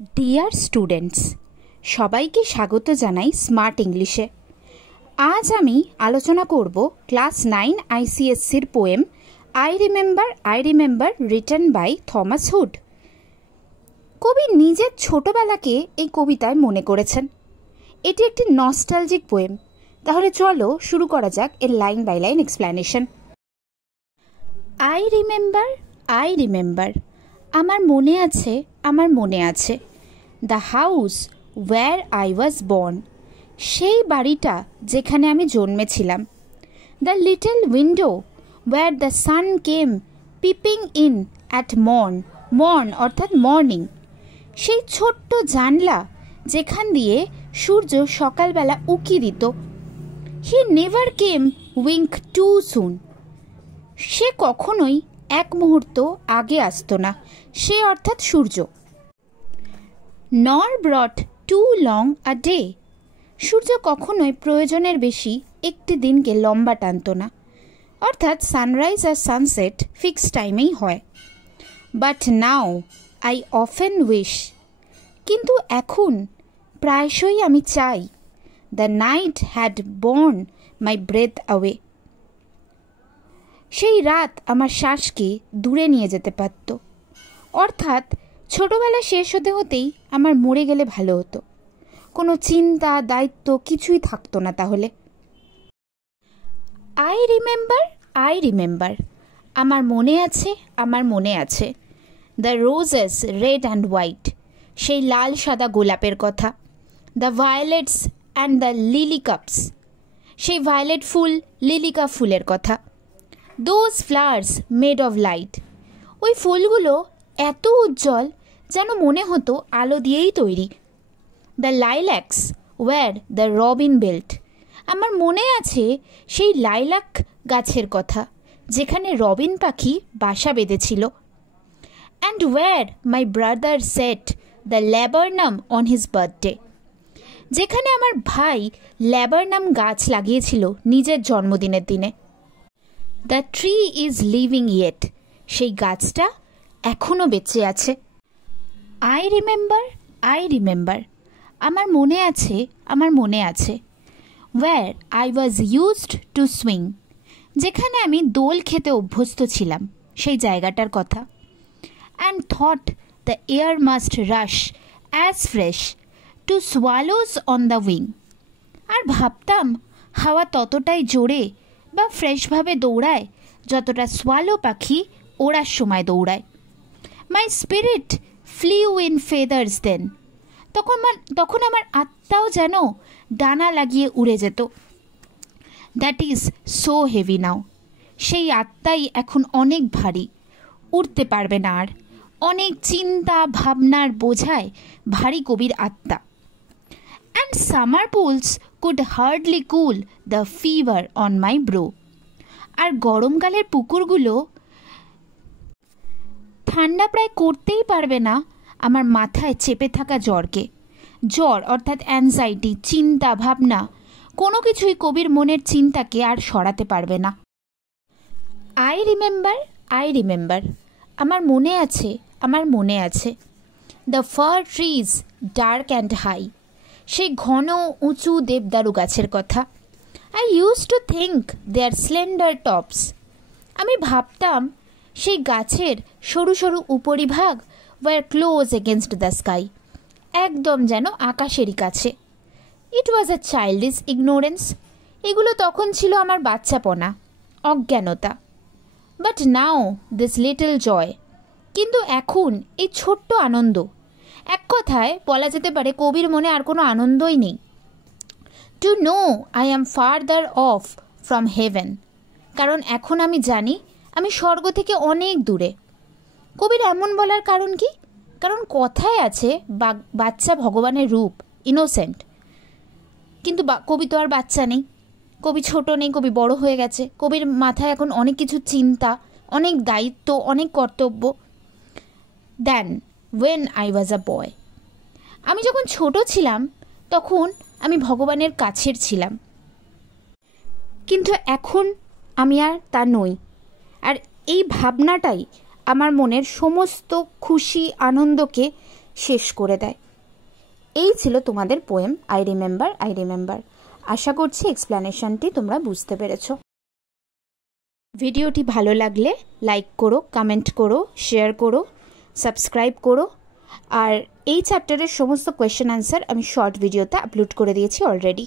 Dear students, সবাইকে স্বাগত জানাই স্মার্ট ইংলিশে। আজ আমি আলোচনা করব ক্লাস 9 আইসিএসসির poem I remember written by Thomas Hood. কবি নিজের ছোটবেলাকে এই কবিতায় মনে করেছেন। এটি একটি নস্টালজিক পোয়েম। তাহলে চলো শুরু করা যাক এর line by line explanation. I remember, আমার মনে আছে the house where I was born, সেই বাড়িটা যেখানে আমি জন্মেছিলাম। The little window where the sun came peeping in at morn অর্থাৎ মর্নিং, সেই ছোট্ট জানলা যেখান দিয়ে সূর্য সকালবেলা উকি দিত। He never came wink too soon, সে কখনোই এক মুহূর্ত আগে আসতো না, সে অর্থাৎ সূর্য। Nor brought too long a day, সূর্য কখনোই প্রয়োজনের বেশি একটি দিনকে লম্বা টানত না, অর্থাৎ সানরাইজ আর সানসেট ফিক্স টাইমেই হয়। But now I often wish, কিন্তু এখন প্রায়শই আমি চাই the night had borne my breath away, সেই রাত আমার শ্বাসকে দূরে নিয়ে যেতে পারত। অর্থাৎ ছোটবেলা শেষ হতে হতেই আমার মরে গেলে ভালো হতো, কোনো চিন্তা দায়িত্ব কিছুই থাকতো না। তাহলে আই রিমেম্বার, আমার মনে আছে the roses red and white, সেই লাল সাদা গোলাপের কথা। The violates and the lily cups, সেই ভায়োলেট ফুল লিলিকা ফুলের কথা। Those flowers made of light, ওই ফুলগুলো এত উজ্জ্বল যেন মনে হতো আলো দিয়েই তৈরি। The lilacs where the robin built, আমার মনে আছে সেই লাইলাক গাছের কথা যেখানে রবিন পাখি বাসা বেঁধেছিল। And where my brother set the laburnum on his birthday, যেখানে আমার ভাই ল্যাবারনাম গাছ লাগিয়েছিল নিজের জন্মদিনের দিনে। The tree is living yet, সেই গাছটা এখনও বেঁচে আছে। আই রিমেম্বার, আমার মনে আছে where I was used to swing, যেখানে আমি দোল খেতে অভ্যস্ত ছিলাম, সেই জায়গাটার কথা। And thought the air must rush as fresh to swallows on the wing, আর ভাবতাম হাওয়া ততটাই জোরে বা ফ্রেশভাবে দৌড়ায় যতটা সোয়ালো পাখি ওড়ার সময় দৌড়ায়। My spirit flew in feathers then, তখন আমার আত্মাও যেন ডানা লাগিয়ে উড়ে যেত। That is so heavy now, সেই আত্মাই এখন অনেক ভারী, উঠতে পারবে না আর। অনেক চিন্তা ভাবনার বোঝায় ভারী কবির আত্মা। And summer pools could hardly cool the fever on my brow, আর গরমকালের পুকুরগুলো ঠান্ডা প্রায় করতেই পারবে না আমার মাথায় চেপে থাকা জ্বরকে। জ্বর অর্থাৎ অ্যাংজাইটি, চিন্তা ভাবনা, কোনো কিছুই কবির মনের চিন্তাকে আর সরাতে পারবে না। আই রিমেম্বার, আমার মনে আছে the fir trees dark and high, সেই ঘন উঁচু দেবদারু গাছের কথা। I used to think their slender tops, আমি ভাবতাম সেই গাছের সরু সরু উপরিভাগ were close against the sky, একদম যেন আকাশেরই কাছে। ইট ওয়াজ আ চাইল্ডিশ ইগনোরেন্স, এগুলো তখন ছিল আমার বাচ্চাপনা, অজ্ঞানতা। বাট নাও দিস লিটল জয়, কিন্তু এখন এই ছোট্ট আনন্দ, এক কথায় বলা যেতে পারে কবির মনে আর কোনো আনন্দই নেই। To know I am farther off from heaven, কারণ এখন আমি জানি আমি স্বর্গ থেকে অনেক দূরে। কবির এমন বলার কারণ কি? কারণ কথায় আছে বাচ্চা ভগবানের রূপ, ইনোসেন্ট। কিন্তু কবি তো আর বাচ্চা নেই, কবি ছোট নেই, কবি বড় হয়ে গেছে। কবির মাথায় এখন অনেক কিছু চিন্তা, অনেক দায়িত্ব, অনেক কর্তব্য। দেন ওয়েন আই ওয়াজ আ বয়, আমি যখন ছোট ছিলাম তখন আমি ভগবানের কাছের ছিলাম, কিন্তু এখন আমি আর তা নই। আর এই ভাবনাটাই আমার মনের সমস্ত খুশি আনন্দকে শেষ করে দেয়। এই ছিল তোমাদের পোয়েম আই রিমেম্বার। আশা করছি এক্সপ্লেনেশনটি তোমরা বুঝতে পেরেছো। ভিডিওটি ভালো লাগলে লাইক করো, কমেন্ট করো, শেয়ার করো, সাবস্ক্রাইব করো। আর এই চ্যাপ্টারের সমস্ত কোয়েশ্চেন আনসার আমি শর্ট ভিডিওতে আপলোড করে দিয়েছি অলরেডি।